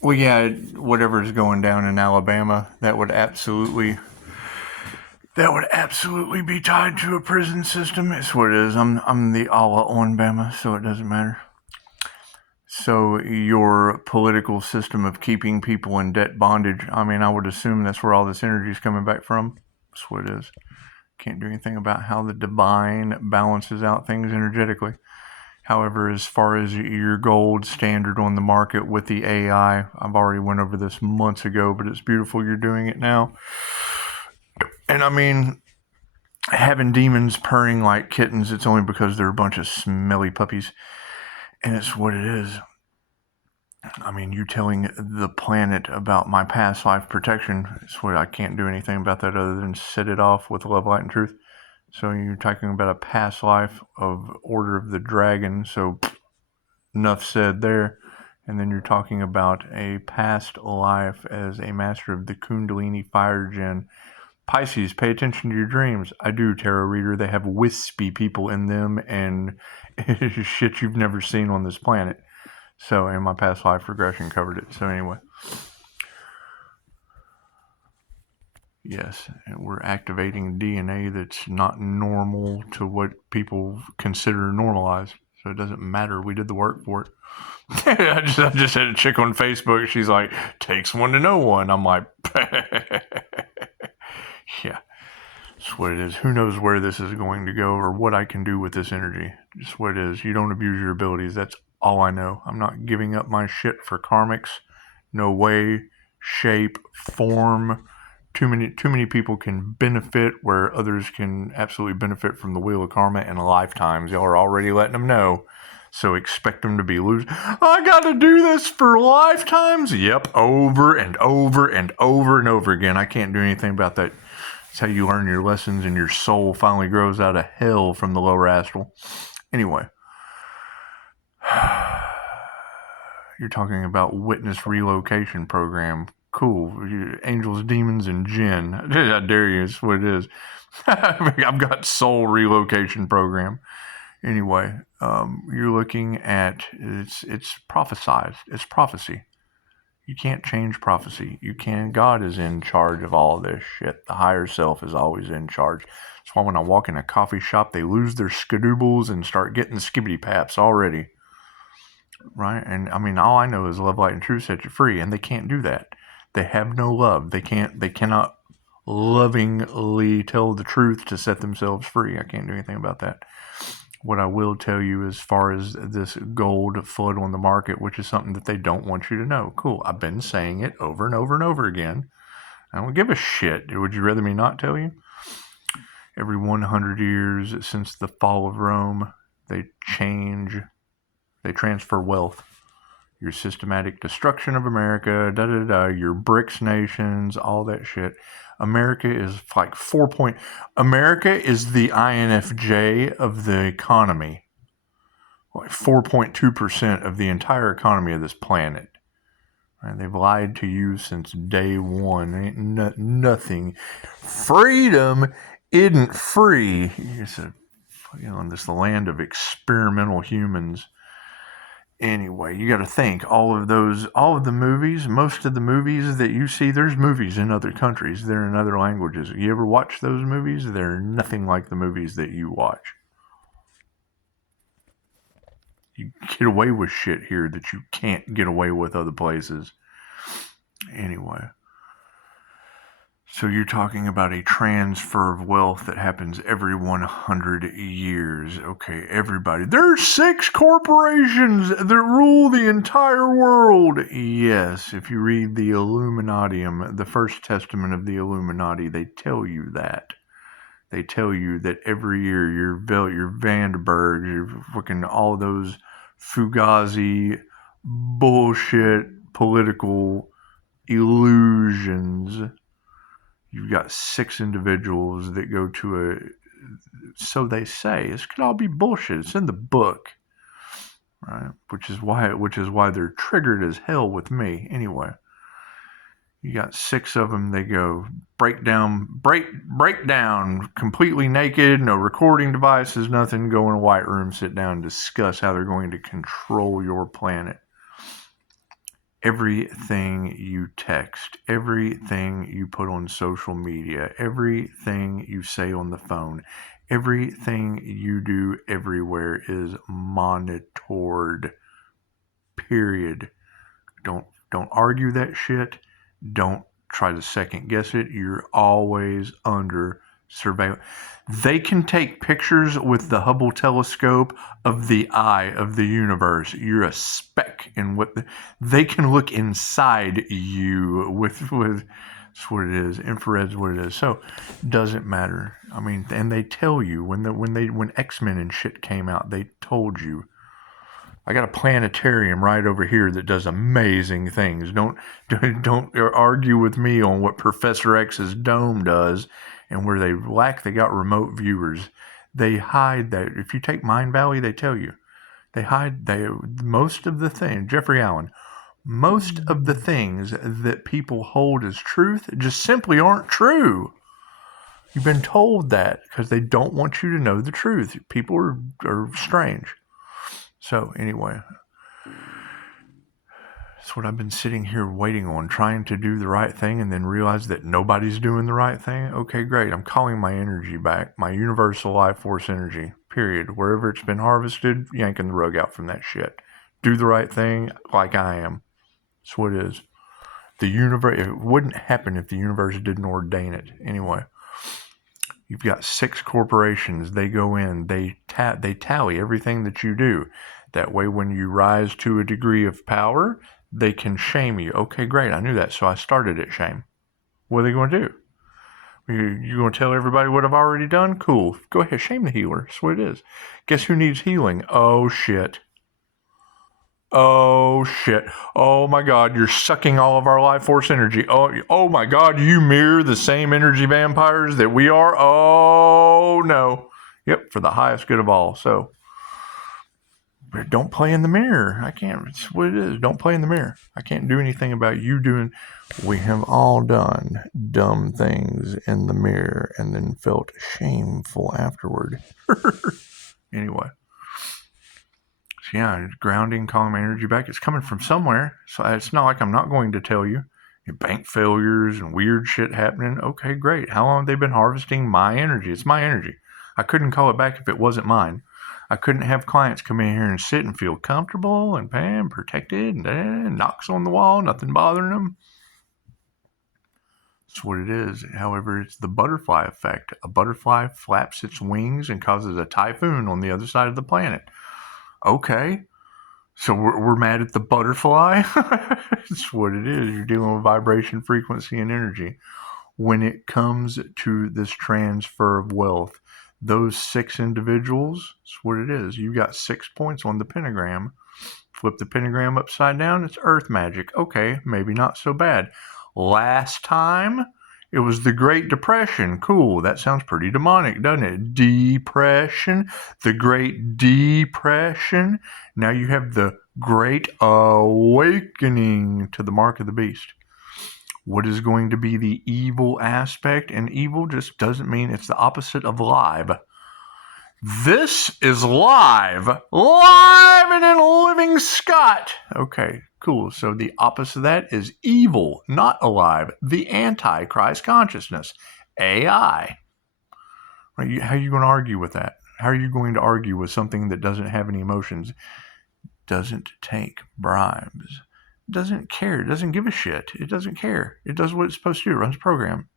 Well, yeah, whatever's going down in Alabama, that would absolutely be tied to a prison system. It's what it is. I'm the Allah on Bama, so it doesn't matter. So your political system of keeping people in debt bondage, I mean, I would assume that's where all this energy is coming back from. That's what it is. Can't do anything about how the divine balances out things energetically. However, as far as your gold standard on the market with the AI, I've already went over this months ago, but it's beautiful you're doing it now. And I mean, having demons purring like kittens, it's only because they're a bunch of smelly puppies. And it's what it is. I mean, you telling the planet about my past life protection, it's what I can't do anything about that other than set it off with love, light, and truth. So you're talking about a past life of Order of the Dragon, so enough said there. And then you're talking about a past life as a master of the Kundalini fire gen. Pisces, pay attention to your dreams. I do, tarot reader. They have wispy people in them and shit you've never seen on this planet. So, in my past life regression covered it. So, anyway. Yes, and we're activating DNA that's not normal to what people consider normalized. So, it doesn't matter. We did the work for it. I just had a chick on Facebook. She's like, takes one to know one. I'm like, yeah, that's what it is. Who knows where this is going to go or what I can do with this energy. Just what it is. You don't abuse your abilities. That's all I know. I'm not giving up my shit for karmics. No way, shape, form. Too many people can benefit where others can absolutely benefit from the wheel of karma in lifetimes. Y'all are already letting them know. So expect them to be losers. I got to do this for lifetimes? Yep, over and over and over and over again. I can't do anything about that. It's how you learn your lessons and your soul finally grows out of hell from the lower astral. Anyway. You're talking about witness relocation program. Cool. Angels, demons, and jinn. I dare you. It's what it is. I've got soul relocation program. Anyway, you're looking at it's prophesied. It's prophecy. You can't change prophecy. You can. God is in charge of all this shit. The higher self is always in charge. That's why when I walk in a coffee shop, they lose their skadoobles and start getting skibbity paps already. Right? And I mean, all I know is love, light, and truth set you free, and they can't do that. They have no love. They cannot lovingly tell the truth to set themselves free. I can't do anything about that. What I will tell you as far as this gold flood on the market, which is something that they don't want you to know. Cool. I've been saying it over and over and over again. I don't give a shit. Would you rather me not tell you? Every 100 years since the fall of Rome, they transfer wealth. Your systematic destruction of America, your BRICS nations, all that shit. America is like America is the INFJ of the economy. Like 4.2% of the entire economy of this planet. Right? They've lied to you since day one. Ain't nothing. Freedom isn't free. It's in this land of experimental humans. Anyway, you got to think all of the movies, most of the movies that you see, there's movies in other countries, they're in other languages. You ever watch those movies? They're nothing like the movies that you watch. You get away with shit here that you can't get away with other places. Anyway. So you're talking about a transfer of wealth that happens every 100 years. Okay, everybody. There's 6 corporations that rule the entire world. Yes, if you read the Illuminatium, the first testament of the Illuminati, they tell you that. They tell you that every year your Vandenberg, your fucking all those Fugazi bullshit political illusions. You've got 6 individuals that go to so they say. This could all be bullshit. It's in the book, right? Which is why they're triggered as hell with me. Anyway, you got 6 of them. They go break down, completely naked, no recording devices, nothing. Go in a white room, sit down, discuss how they're going to control your planet. everything you text, everything you put on social media, everything you say on the phone, everything you do everywhere is monitored. Period. Don't argue that shit. Don't try to second guess it. You're always under surveillance. They can take pictures with the Hubble telescope of the eye of the universe. You're a speck in what they can look inside you with that's what it is. Infrared's what it is. So doesn't matter. I mean, and they tell you when X-Men and shit came out, they told you. I got a planetarium right over here that does amazing things. Don't argue with me on what Professor X's dome does and where they got remote viewers. They hide that. If you take Mind Valley, they tell you. Most of the things, Jeffrey Allen, most of the things that people hold as truth just simply aren't true. You've been told that because they don't want you to know the truth. People are strange. So anyway, that's what I've been sitting here waiting on, trying to do the right thing and then realize that nobody's doing the right thing. Okay, great. I'm calling my energy back, my universal life force energy, period. Wherever it's been harvested, yanking the rug out from that shit. Do the right thing like I am. That's what it is. The universe, it wouldn't happen if the universe didn't ordain it. Anyway. You've got 6 corporations. They go in. They tally everything that you do. That way, when you rise to a degree of power, they can shame you. Okay, great. I knew that, so I started at shame. What are they going to do? You going to tell everybody what I've already done? Cool. Go ahead. Shame the healer. That's what it is. Guess who needs healing? Oh, shit. Oh, shit. Oh, my God. You're sucking all of our life force energy. Oh, my God. You mirror the same energy vampires that we are. Oh, no. Yep, for the highest good of all. So, don't play in the mirror. I can't. It's what it is. Don't play in the mirror. I can't do anything about you doing. We have all done dumb things in the mirror and then felt shameful afterward. Anyway. Yeah, grounding, calling my energy back. It's coming from somewhere. So it's not like I'm not going to tell you. Bank failures and weird shit happening. Okay, great. How long have they been harvesting my energy? It's my energy. I couldn't call it back if it wasn't mine. I couldn't have clients come in here and sit and feel comfortable and protected and knocks on the wall, nothing bothering them. That's what it is. However, it's the butterfly effect. A butterfly flaps its wings and causes a typhoon on the other side of the planet. Okay, so we're mad at the butterfly? That's what it is. You're dealing with vibration, frequency, and energy. When it comes to this transfer of wealth, those 6 individuals, that's what it is. You got 6 points on the pentagram. Flip the pentagram upside down, it's earth magic. Okay, maybe not so bad. Last time, it was the Great Depression. Cool. That sounds pretty demonic, doesn't it? Depression. The Great Depression. Now you have the Great Awakening to the Mark of the Beast. What is going to be the evil aspect? And evil just doesn't mean it's the opposite of live. This is live and in living Scott. Okay, cool. So the opposite of that is evil, not alive. The Antichrist consciousness, AI. Right? How are you going to argue with that? How are you going to argue with something that doesn't have any emotions, doesn't take bribes, doesn't care, doesn't give a shit. It doesn't care. It does what it's supposed to do. It runs a program.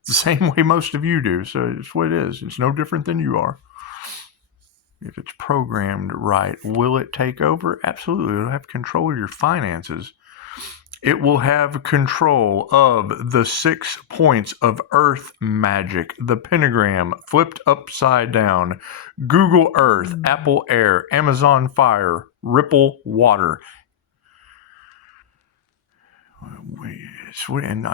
It's the same way most of you do. So it's what it is. It's no different than you are. If it's programmed right, will it take over? Absolutely. It'll have control of your finances. It will have control of the 6 points of earth magic, the pentagram flipped upside down, Google Earth, Apple Air, Amazon Fire, Ripple Water. And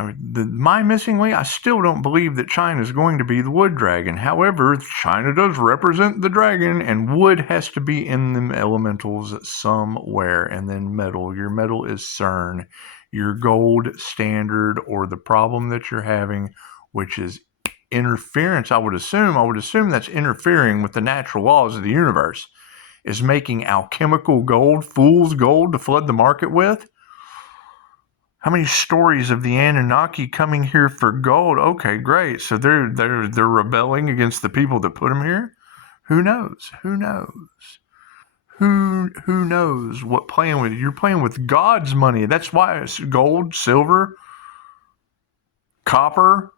my missing link, I still don't believe that China is going to be the wood dragon. However, China does represent the dragon, and wood has to be in the elementals somewhere. And then metal. Your metal is CERN, your gold standard, or the problem that you're having, which is interference. I would assume that's interfering with the natural laws of the universe, is making alchemical gold, fool's gold, to flood the market with. How many stories of the Anunnaki coming here for gold? Okay, great. So they're rebelling against the people that put them here. Who knows? Who knows? Who knows what playing with? You're playing with God's money. That's why it's gold, silver, copper,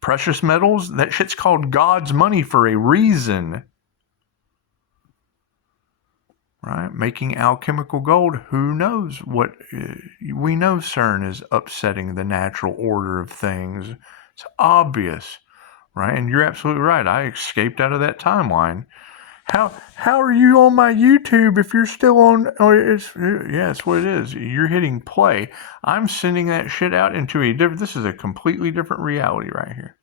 precious metals. That shit's called God's money for a reason. Right? Making alchemical gold. Who knows what? We know CERN is upsetting the natural order of things. It's obvious, right? And you're absolutely right. I escaped out of that timeline. How are you on my YouTube if you're still on? That's what it is. You're hitting play. I'm sending that shit out into a different. This is a completely different reality right here.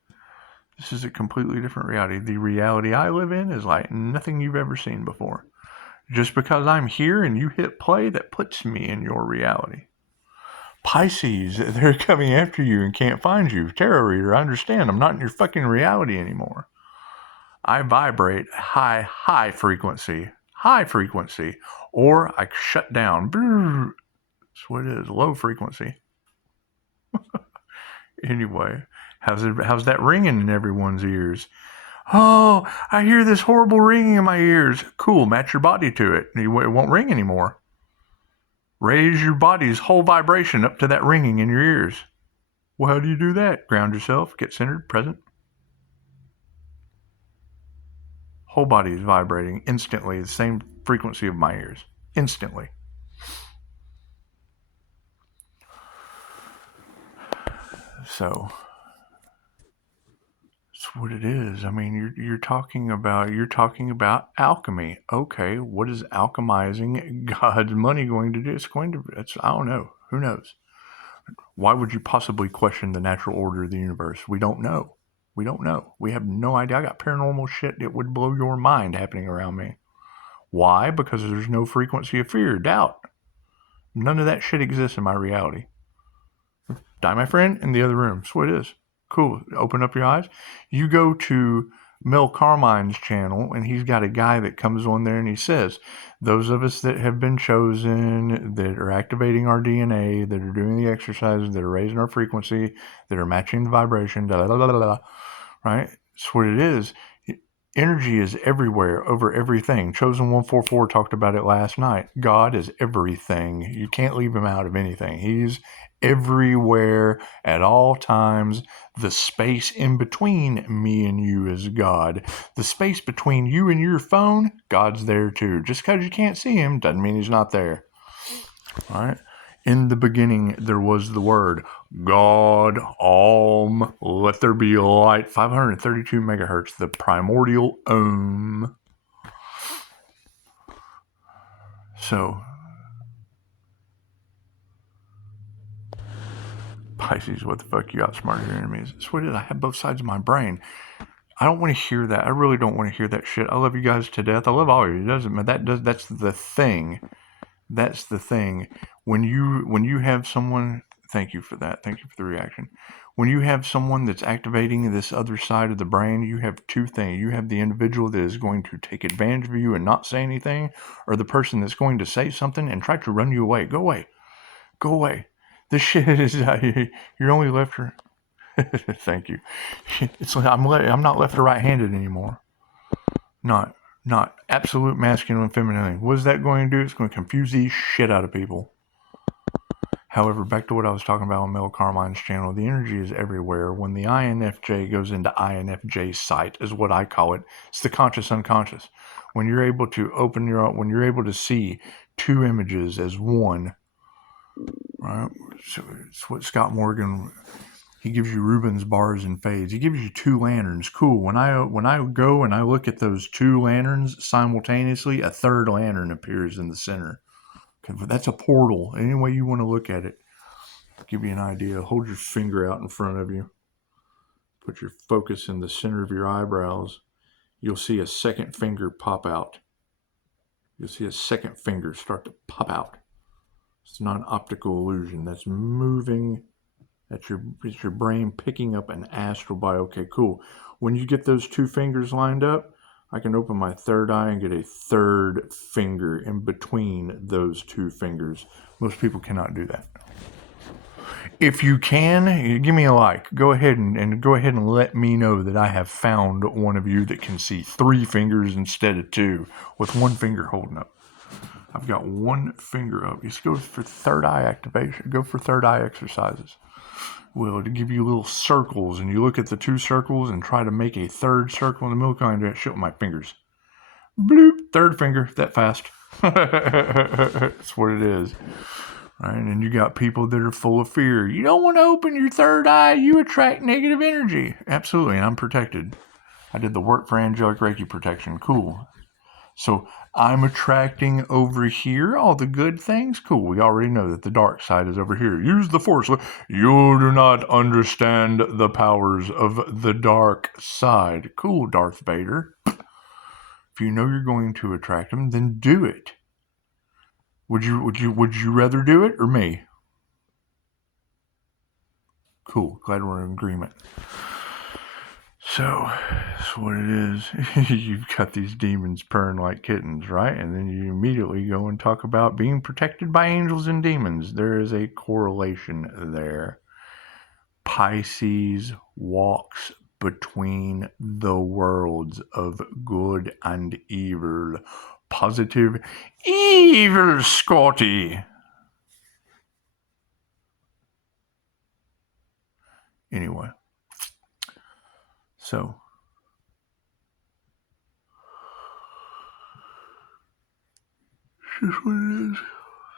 This is a completely different reality. The reality I live in is like nothing you've ever seen before. Just because I'm here and you hit play, that puts me in your reality. Pisces, they're coming after you and can't find you. Tarot reader, I understand. I'm not in your fucking reality anymore. I vibrate high frequency, or I shut down. That's what it is, low frequency. Anyway, how's that ringing in everyone's ears? Oh, I hear this horrible ringing in my ears. Cool, match your body to it. It won't ring anymore. Raise your body's whole vibration up to that ringing in your ears. Well, how do you do that? Ground yourself, get centered, present. Whole body is vibrating instantly, the same frequency of my ears. Instantly. So that's what it is. I mean, you're talking about alchemy. Okay, what is alchemizing God's money going to do? I don't know. Who knows? Why would you possibly question the natural order of the universe? We don't know. We don't know. We have no idea. I got paranormal shit that would blow your mind happening around me. Why? Because there's no frequency of fear, doubt. None of that shit exists in my reality. Die, my friend, in the other room. That's what it is. Cool. Open up your eyes. You go to Mel Carmine's channel, and he's got a guy that comes on there and he says, those of us that have been chosen, that are activating our DNA, that are doing the exercises, that are raising our frequency, that are matching the vibration, right? That's what it is. Energy is everywhere, over everything. Chosen 144 talked about it last night. God is everything. You can't leave him out of anything. He's everywhere at all times. The space in between me and you is God. The space between you and your phone, God's there too. Just because you can't see him doesn't mean he's not there. All right? In the beginning, there was the word, God, let there be light, 532 megahertz, the primordial Om. So, Pisces, what the fuck, you outsmarted your enemies. That's what it is. I have both sides of my brain. I don't want to hear that. I really don't want to hear that shit. I love you guys to death. I love all of you. It doesn't matter. That's the thing. That's the thing. When you have someone, thank you for that. Thank you for the reaction. When you have someone that's activating this other side of the brain, you have two things. You have the individual that is going to take advantage of you and not say anything, or the person that's going to say something and try to run you away. Go away. Go away. This shit is, you're only left or, thank you. It's like I'm not left or right-handed anymore. Not absolute masculine and femininity. What is that going to do? It's going to confuse the shit out of people. However, back to what I was talking about on Mel Carmine's channel, the energy is everywhere. When the INFJ goes into INFJ sight, is what I call it. It's the conscious unconscious. When you're able to when you're able to see two images as one, right? So it's what Scott Morgan, he gives you Rubens bars and fades. He gives you two lanterns. Cool. When I go and I look at those two lanterns simultaneously, a third lantern appears in the center. That's a portal. Any way you want to look at it. Give you an idea. Hold your finger out in front of you. Put your focus in the center of your eyebrows. You'll see a second finger pop out. You'll see a second finger start to pop out. It's not an optical illusion. That's moving. It's your brain picking up an astral body. Okay, cool. When you get those two fingers lined up, I can open my third eye and get a third finger in between those two fingers. Most people cannot do that. If you can, give me a like. Go ahead and go ahead and let me know that I have found one of you that can see 3 fingers instead of 2 with 1 finger holding up. I've got 1 finger up. Just go for third eye activation. Go for third eye exercises. Well, to give you little circles, and you look at the 2 circles and try to make a third circle in the middle. Kind of shit with my fingers. Bloop, third finger, that fast. That's what it is. Right? And you got people that are full of fear. You don't want to open your third eye. You attract negative energy. Absolutely, and I'm protected. I did the work for angelic Reiki protection. Cool. So I'm attracting over here all the good things. Cool. We already know that the dark side is over here. Use the force. You do not understand the powers of the dark side. Cool, Darth Vader. If you know you're going to attract them, then do it. Would you rather do it or me? Cool. Glad we're in agreement. So, that's what it is. You've got these demons purring like kittens, right? And then you immediately go and talk about being protected by angels and demons. There is a correlation there. Pisces walks between the worlds of good and evil. Positive evil, Scotty. Anyway. So, it's just what it is.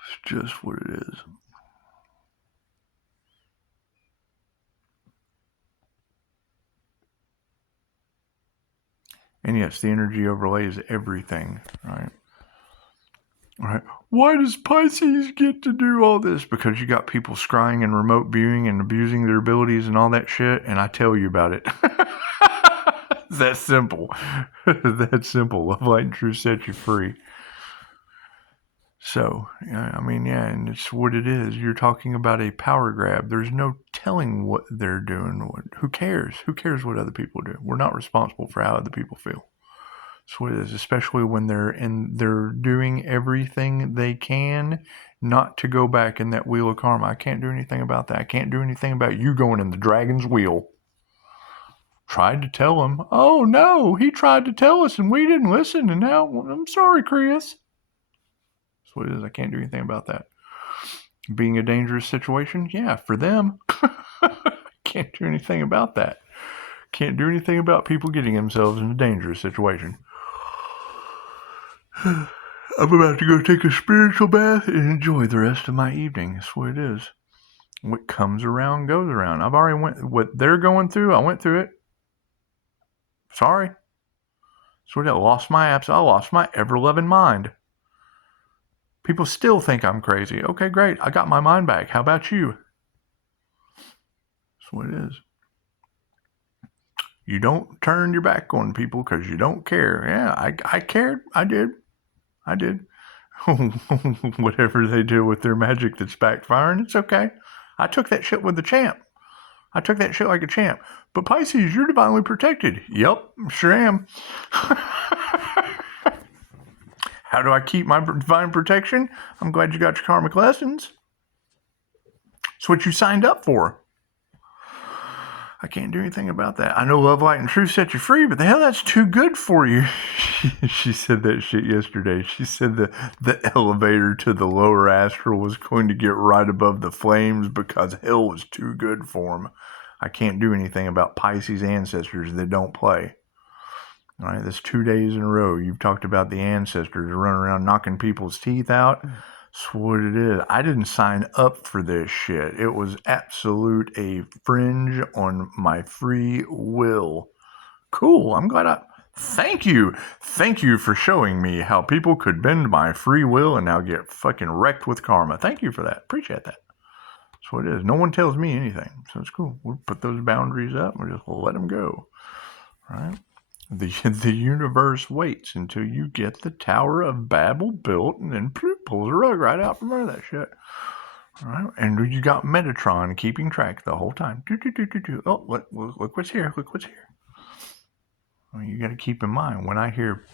It's just what it is. And yes, the energy overlays everything, right? All right. Why does Pisces get to do all this? Because you got people scrying and remote viewing and abusing their abilities and all that shit, and I tell you about it. That's simple. That's simple. Love, light, and truth set you free. So, I mean, yeah, and it's what it is. You're talking about a power grab. There's no telling what they're doing. Who cares? Who cares what other people do? We're not responsible for how other people feel. That's what it is, especially when they're doing everything they can not to go back in that wheel of karma. I can't do anything about that. I can't do anything about you going in the dragon's wheel. Tried to tell him, oh no, he tried to tell us and we didn't listen, and now I'm sorry, Chris. That's what it is. I can't do anything about that. Being a dangerous situation, yeah, for them. Can't do anything about that. Can't do anything about people getting themselves in a dangerous situation. I'm about to go take a spiritual bath and enjoy the rest of my evening. That's what it is. What comes around goes around. I've already what they're going through. I went through it. Sorry. So I lost my apps. I lost my ever-loving mind. People still think I'm crazy. Okay, great. I got my mind back. How about you? That's what it is. You don't turn your back on people because you don't care. Yeah, I cared. I did. Whatever they do with their magic that's backfiring, it's okay. I took that shit with the champ. I took that shit like a champ. But Pisces, you're divinely protected. Yep, sure am. How do I keep my divine protection? I'm glad you got your karmic lessons. It's what you signed up for. I can't do anything about that. I know love, light, and truth set you free, but the hell, that's too good for you. She said that shit yesterday. She said the elevator to the lower astral was going to get right above the flames because hell was too good for him. I can't do anything about Pisces ancestors that don't play. All right, that's 2 days in a row. You've talked about the ancestors running around knocking people's teeth out. That's what it is. I didn't sign up for this shit. It was absolute a fringe on my free will. Cool. I'm glad Thank you. Thank you for showing me how people could bend my free will and now get fucking wrecked with karma. Thank you for that. Appreciate that. That's what it is. No one tells me anything. So it's cool. We'll put those boundaries up and we'll just let them go. All right. The universe waits until you get the Tower of Babel built and then pulls a rug right out from under that shit. All right. And you got Metatron keeping track the whole time. Oh, look what's here. Look what's here. Well, you got to keep in mind, when I hear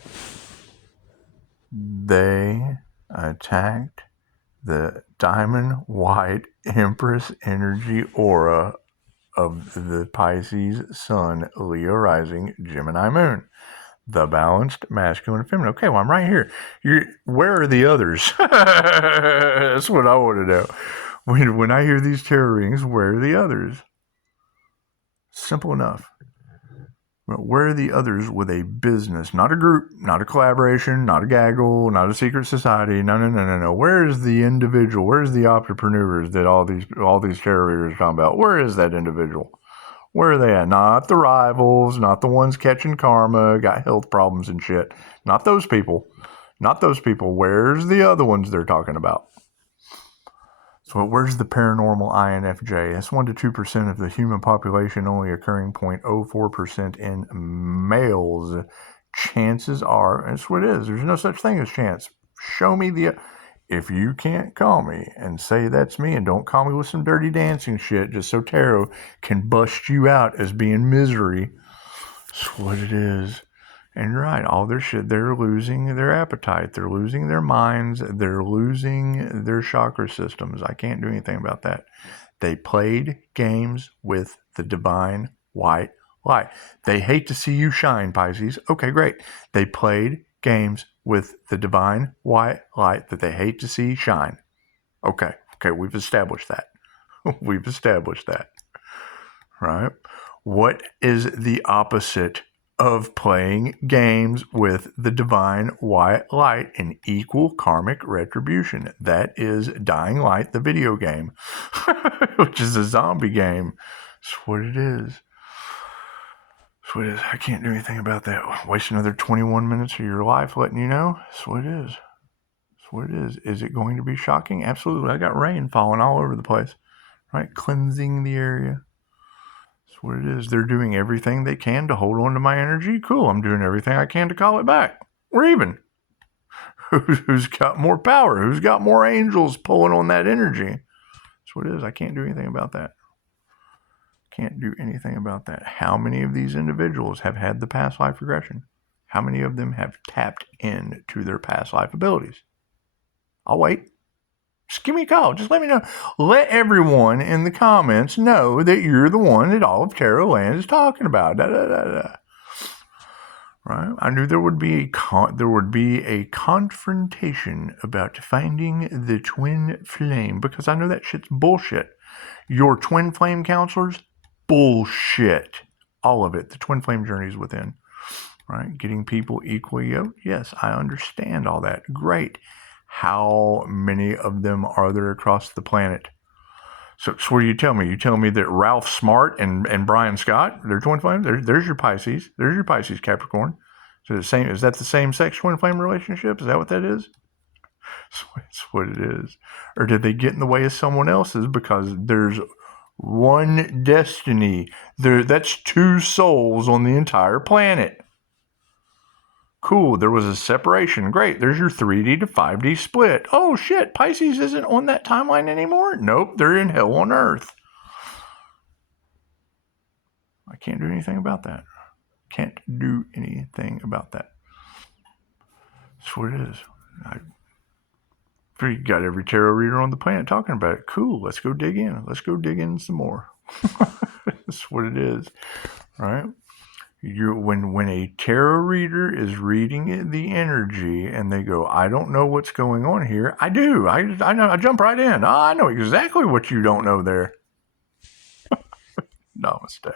they attacked the diamond white Empress energy aura of the Pisces Sun, Leo rising, Gemini moon. The balanced masculine and feminine. Okay, well, I'm right here. Where are the others? That's what I want to know. When I hear these tarot readings, where are the others? Simple enough. But where are the others with a business, not a group, not a collaboration, not a gaggle, not a secret society? No. Where is the individual? Where's the entrepreneurs that all these tarot readers are talking about? Where is that individual? Where are they at? Not the rivals, not the ones catching karma, got health problems and shit. Not those people. Not those people. Where's the other ones they're talking about? So where's the paranormal INFJ? That's 1 to 2% of the human population, only occurring 0.04% in males. Chances are, that's what it is. There's no such thing as chance. Show me the... If you can't call me and say that's me, and don't call me with some dirty dancing shit just so tarot can bust you out as being misery, that's what it is. And you're right, all their shit, they're losing their appetite, they're losing their minds, they're losing their chakra systems. I can't do anything about that. They played games with the divine white light. They hate to see you shine, Pisces. Okay, great. They played games with the divine white light that they hate to see shine. Okay, we've established that. We've established that. Right? What is the opposite of playing games with the divine white light? An equal karmic retribution. That is Dying Light, the video game, which is a zombie game. That's what it is. That's what it is. I can't do anything about that. Waste another 21 minutes of your life letting you know. That's what it is. That's what it is. Is it going to be shocking? Absolutely. I got rain falling all over the place. Right? Cleansing the area. That's what it is. They're doing everything they can to hold on to my energy. Cool. I'm doing everything I can to call it back. We're even. Who's got more power? Who's got more angels pulling on that energy? That's what it is. I can't do anything about that. Can't do anything about that. How many of these individuals have had the past life regression? How many of them have tapped into their past life abilities? I'll wait. Just give me a call. Just let me know. Let everyone in the comments know that you're the one that all of Tarot Land is talking about. Right? I knew there would be a confrontation about finding the twin flame, because I know that shit's bullshit. Your twin flame counselors, bullshit. All of it. The twin flame journey is within. Right? Getting people equally yoked. Yes, I understand all that. Great. How many of them are there across the planet? So what do you tell me? You tell me that Ralph Smart and Brian Scott, they're twin flames? There's your Pisces. There's your Pisces Capricorn. So is that the same sex twin flame relationship? Is that what that is? That's what it is. Or did they get in the way of someone else's because there's one destiny? That's two souls on the entire planet. Cool, there was a separation. Great, there's your 3D to 5D split. Oh shit, Pisces isn't on that timeline anymore? Nope, they're in hell on earth. I can't do anything about that. Can't do anything about that. That's what it is. You got every tarot reader on the planet talking about it. Cool, let's go dig in. Let's go dig in some more. That's what it is, right? When a tarot reader is reading the energy and they go, I don't know what's going on here. I do. I know. I jump right in. I know exactly what you don't know there. Namaste.